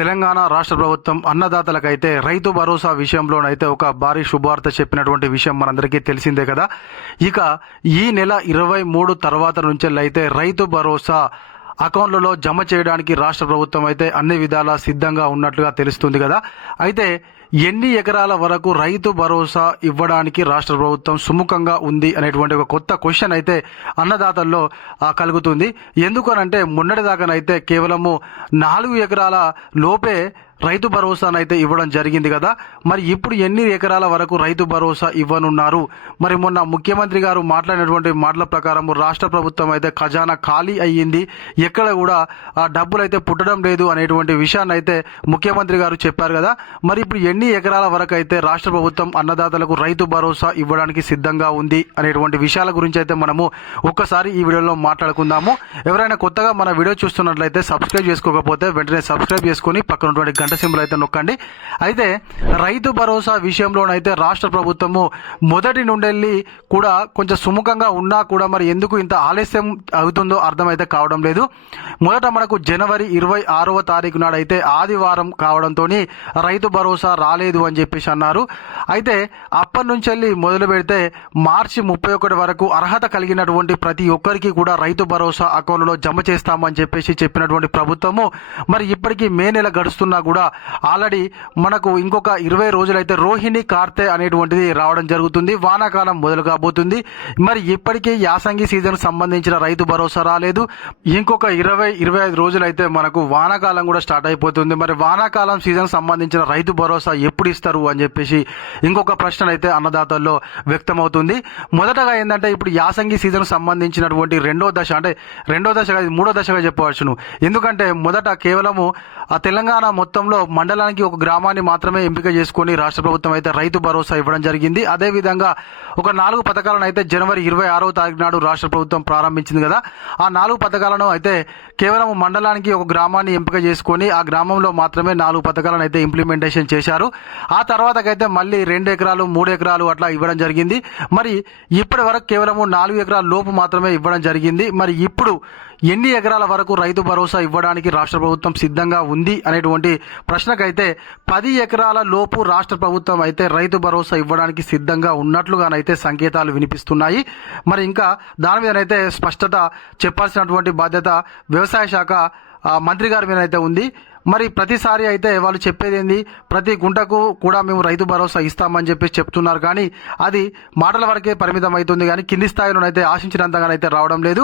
తెలంగాణ రాష్ట్ర ప్రభుత్వం అన్నదాతలకైతే రైతు భరోసా విషయంలోనైతే ఒక భారీ శుభవార్త చెప్పినటువంటి విషయం మనందరికీ తెలిసిందే కదా. ఇక ఈ నెల 23 తర్వాత నుంచి అయితే రైతు భరోసా అకౌంట్లలో జమ చేయడానికి రాష్ట్ర ప్రభుత్వం అయితే అన్ని విధాలా సిద్ధంగా ఉన్నట్లుగా తెలుస్తుంది కదా. అయితే ఎన్ని ఎకరాల వరకు రైతు భరోసా ఇవ్వడానికి రాష్ట్ర ప్రభుత్వం సుముఖంగా ఉంది అనేటువంటి ఒక కొత్త క్వశ్చన్ అయితే అన్నదాతల్లో కలుగుతుంది. ఎందుకనంటే మొన్నటిదాకానైతే కేవలము 4 ఎకరాల లోపే రైతు భరోసానైతే ఇవ్వడం జరిగింది కదా. మరి ఇప్పుడు ఎన్ని ఎకరాల వరకు రైతు భరోసా ఇవ్వనున్నారు? మరి మొన్న ముఖ్యమంత్రి గారు మాట్లాడినటువంటి మాటల ప్రకారం రాష్ట్ర ప్రభుత్వం అయితే ఖజానా ఖాళీ అయ్యింది, ఎక్కడ కూడా డబ్బులు అయితే పుట్టడం లేదు అనేటువంటి విషయాన్ని అయితే ముఖ్యమంత్రి గారు చెప్పారు కదా. మరి ఇప్పుడు ఎన్ని ఎకరాల వరకు అయితే రాష్ట్ర ప్రభుత్వం అన్నదాతలకు రైతు భరోసా ఇవ్వడానికి సిద్ధంగా ఉంది అనేటువంటి విషయాల గురించి అయితే మనము ఒక్కసారి ఈ వీడియోలో మాట్లాడుకుందాము. ఎవరైనా కొత్తగా మన వీడియో చూస్తున్నట్లయితే సబ్స్క్రైబ్ చేసుకోకపోతే వెంటనే సబ్స్క్రైబ్ చేసుకుని పక్కన గంట సింబల్ అయితే నొక్కండి. అయితే రైతు భరోసా విషయంలోనైతే రాష్ట్ర ప్రభుత్వము మొదటి నుండి కూడా కొంచెం సుముఖంగా ఉన్నా కూడా మరి ఎందుకు ఇంత ఆలస్యం అవుతుందో అర్థమైతే కావడం లేదు. మొదట మనకు జనవరి 26వ తారీఖు నాడు అయితే ఆదివారం కావడంతో రైతు భరోసా రాలేదు అని చెప్పేసి అన్నారు. అయితే అప్పటి నుంచి వెళ్ళి మొదలు పెడితే మార్చి 31 వరకు అర్హత కలిగినటువంటి ప్రతి ఒక్కరికి కూడా రైతు భరోసా అకౌంట్లో జమ చేస్తామని చెప్పేసి చెప్పినటువంటి ప్రభుత్వము మరి ఇప్పటికీ మే నెల గడుస్తున్నా కూడా ఆల్రెడీ మనకు ఇంకొక 20 రోజులైతే రోహిణి కార్తె అనేటువంటిది రావడం జరుగుతుంది. వానాకాలం మొదలు కాబోతుంది. మరి ఇప్పటికీ యాసంగి సీజన్ సంబంధించిన రైతు భరోసా రాలేదు. ఇంకొక 20-25 రోజులైతే మనకు వానాకాలం కూడా స్టార్ట్ అయిపోతుంది. మరి వానాకాలం సీజన్ సంబంధించిన రైతు భరోసా ఎప్పుడు ఇస్తారు అని చెప్పేసి ఇంకొక ప్రశ్న అయితే అన్నదాతల్లో వ్యక్తమవుతుంది. మొదటగా ఏంటంటే ఇప్పుడు యాసంగి సీజన్ సంబంధించినటువంటి రెండో దశ మూడో దశగా చెప్పవచ్చును. ఎందుకంటే మొదట కేవలము ఆ తెలంగాణ మొత్తంలో మండలానికి ఒక గ్రామాన్ని మాత్రమే ఎంపిక చేసుకుని రాష్ట్ర ప్రభుత్వం అయితే రైతు భరోసా ఇవ్వడం జరిగింది. అదేవిధంగా ఒక 4 పథకాలను అయితే జనవరి 26వ తారీఖు నాడు రాష్ట్ర ప్రభుత్వం ప్రారంభించింది కదా. ఆ 4 పథకాలను అయితే కేవలం మండలానికి ఒక గ్రామాన్ని ఎంపిక చేసుకొని ఆ గ్రామంలో మాత్రమే 4 పథకాలను అయితే ఇంప్లిమెంటేషన్ చేశారు. ఆ తర్వాతకైతే మళ్ళీ 2 ఎకరాలు 3 ఎకరాలు అట్లా ఇవ్వడం జరిగింది. మరి ఇప్పటి వరకు కేవలం 4 ఎకరాల లోపు మాత్రమే ఇవ్వడం జరిగింది. మరి ఇప్పుడు ఎన్ని ఎకరాల వరకు రైతు భరోసా ఇవ్వడానికి రాష్ట్ర ప్రభుత్వం సిద్ధంగా ఉంది అనేటువంటి ప్రశ్నకైతే 10 ఎకరాల లోపు రాష్ట్ర ప్రభుత్వం అయితే రైతు భరోసా ఇవ్వడానికి సిద్ధంగా ఉన్నట్లుగానైతే సంకేతాలు వినిపిస్తున్నాయి. మరి ఇంకా దాని మీదనైతే స్పష్టత చెప్పాల్సినటువంటి బాధ్యత వ్యవసాయ శాఖ మంత్రి గారి మీద అయితే ఉంది. మరి ప్రతిసారి అయితే వాళ్ళు చెప్పేది ఏంది, ప్రతి గుంటకు కూడా మేము రైతు భరోసా ఇస్తామని చెప్పేసి చెప్తున్నారు. కానీ అది మాటల వరకే పరిమితం అవుతుంది, కానీ కింది స్థాయిలోనైతే ఆశించినంతగానైతే రావడం లేదు.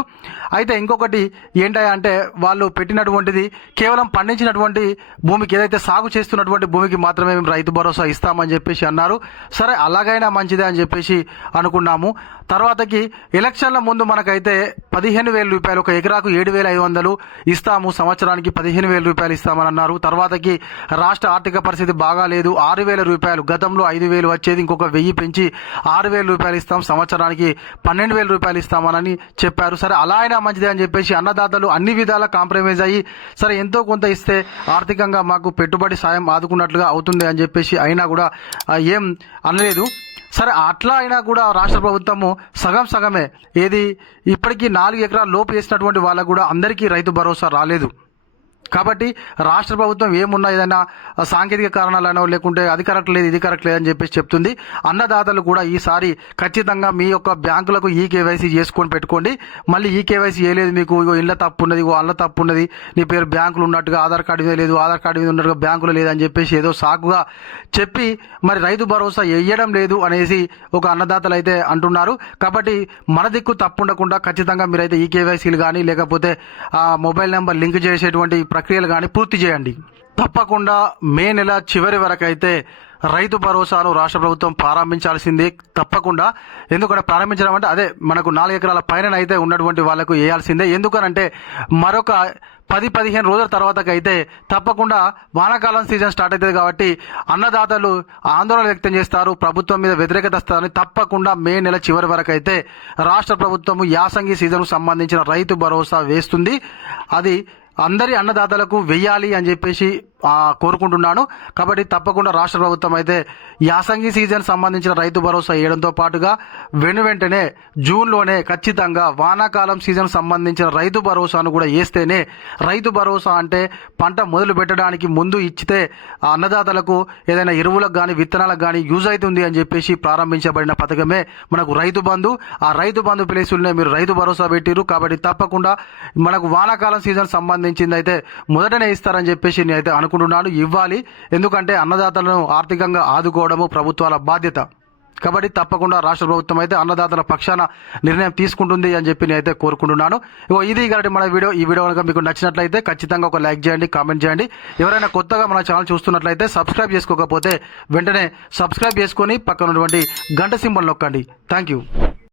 అయితే ఇంకొకటి ఏంటంటే వాళ్ళు పెట్టినటువంటిది కేవలం పండించినటువంటి భూమికి, ఏదైతే సాగు చేస్తున్నటువంటి భూమికి మాత్రమే మేము రైతు భరోసా ఇస్తామని చెప్పేసి అన్నారు. సరే, అలాగైనా మంచిదే అని చెప్పేసి అనుకున్నాము. తర్వాతకి ఎలక్షన్ల ముందు మనకైతే 15,000 రూపాయలు, ఒక ఎకరాకు 7,500 ఇస్తాము, సంవత్సరానికి 15,000 రూపాయలు ఇస్తామని అన్నారు. తర్వాతకి రాష్ట్ర ఆర్థిక పరిస్థితి బాగాలేదు, 6,000 రూపాయలు, గతంలో 5,000 వచ్చేది, ఇంకొక 1,000 పెంచి 6,000 రూపాయలు ఇస్తాం, సంవత్సరానికి 12,000 రూపాయలు ఇస్తామని చెప్పారు. సరే, అలా అయినా మంచిదే అని చెప్పేసి అన్నదాతలు అన్ని విధాలా కాంప్రమైజ్ అయ్యి సరే ఎంతో కొంత ఇస్తే ఆర్థికంగా మాకు పెట్టుబడి సాయం ఆదుకున్నట్లుగా అవుతుంది అని చెప్పేసి అయినా కూడా ఏం అనలేదు. సరే, అట్లా అయినా కూడా రాష్ట్ర ప్రభుత్వము సగమే ఏది ఇప్పటికీ 4 ఎకరాల లోపు వేసినటువంటి వాళ్ళకు కూడా అందరికీ రైతు భరోసా రాలేదు. కాబట్టి రాష్ట్ర ప్రభుత్వం ఏమున్నా ఏదైనా సాంకేతిక కారణాలనో లేకుంటే అది కరెక్ట్ లేదు ఇది కరెక్ట్ లేదని చెప్పేసి చెప్తుంది. అన్నదాతలు కూడా ఈసారి ఖచ్చితంగా మీ యొక్క బ్యాంకులకు ఈ కేవైసీ చేసుకొని పెట్టుకోండి. మళ్ళీ ఈ కేవైసీ చేయలేదు మీకు, ఇగో ఇళ్ళ తప్పు ఉన్నది, ఇగో అల్ల తప్పు ఉన్నది, నీ పేరు బ్యాంకులు ఉన్నట్టుగా ఆధార్ కార్డు మీద లేదు, ఆధార్ కార్డు మీద ఉన్నట్టుగా బ్యాంకులు లేదని చెప్పేసి ఏదో సాకుగా చెప్పి మరి రైతు భరోసా వేయడం లేదు అనేసి ఒక అన్నదాతలు అయితే అంటున్నారు. కాబట్టి మన దిక్కు తప్పు ఉండకుండా ఖచ్చితంగా మీరైతే ఈ కేవైసీలు కానీ లేకపోతే మొబైల్ నెంబర్ లింక్ చేసేటువంటి ప్రక్రియలు కానీ పూర్తి చేయండి. తప్పకుండా మే నెల చివరి వరకు అయితే రైతు భరోసాను రాష్ట్ర ప్రభుత్వం ప్రారంభించాల్సిందే తప్పకుండా. ఎందుకంటే ప్రారంభించడం అంటే అదే మనకు 4 ఎకరాల పైన అయితే ఉన్నటువంటి వాళ్ళకు వేయాల్సిందే. ఎందుకనంటే మరొక 10-15 రోజుల తర్వాతకైతే తప్పకుండా వానాకాలం సీజన్ స్టార్ట్ అవుతుంది. కాబట్టి అన్నదాతలు ఆందోళన వ్యక్తం చేస్తారు, ప్రభుత్వం మీద వ్యతిరేకత వస్తారని. తప్పకుండా మే నెల చివరి వరకు అయితే రాష్ట్ర ప్రభుత్వం యాసంగి సీజన్కు సంబంధించిన రైతు భరోసా వేస్తుంది. అది అందరి అన్నదాతలకు వెయ్యాలి అని చెప్పేసి కోరుకుంటున్నాను. కాబట్టి తప్పకుండా రాష్ట్ర ప్రభుత్వం అయితే యాసంగి సీజన్ సంబంధించిన రైతు భరోసా వేయడంతో పాటుగా వెంటనే జూన్లోనే ఖచ్చితంగా వానాకాలం సీజన్ సంబంధించిన రైతు భరోసాను కూడా వేస్తేనే, రైతు భరోసా అంటే పంట మొదలు పెట్టడానికి ముందు ఇచ్చితే అన్నదాతలకు ఏదైనా ఎరువులకు కానీ విత్తనాలకు కానీ యూజ్ అవుతుంది అని చెప్పేసి ప్రారంభించబడిన పథకమే మనకు రైతు బంధు. ఆ రైతు బంధు ప్లేసులనే మీరు రైతు భరోసా పెట్టిరు. కాబట్టి తప్పకుండా మనకు వానాకాలం సీజన్ సంబంధించింది అయితే మొదటనే ఇస్తారని చెప్పేసి నేనైతే అనుకుంటున్నాను. ఇవ్వాలి, ఎందుకంటే అన్నదాతలను ఆర్థికంగా ఆదుకోవడము ప్రభుత్వాల బాధ్యత. కాబట్టి తప్పకుండా రాష్ట్ర ప్రభుత్వం అయితే అన్నదాతల పక్షాన నిర్ణయం తీసుకుంటుంది అని చెప్పి నేనైతే కోరుకుంటున్నాను. ఇది కాబట్టి మన వీడియో. ఈ వీడియో కనుక మీకు నచ్చినట్లయితే ఖచ్చితంగా ఒక లైక్ చేయండి, కామెంట్ చేయండి. ఎవరైనా కొత్తగా మన ఛానల్ చూస్తున్నట్లయితే సబ్స్క్రైబ్ చేసుకోకపోతే వెంటనే సబ్స్క్రైబ్ చేసుకొని పక్కన ఉన్నటువంటి గంట సింబల్ నొక్కండి. Thank you.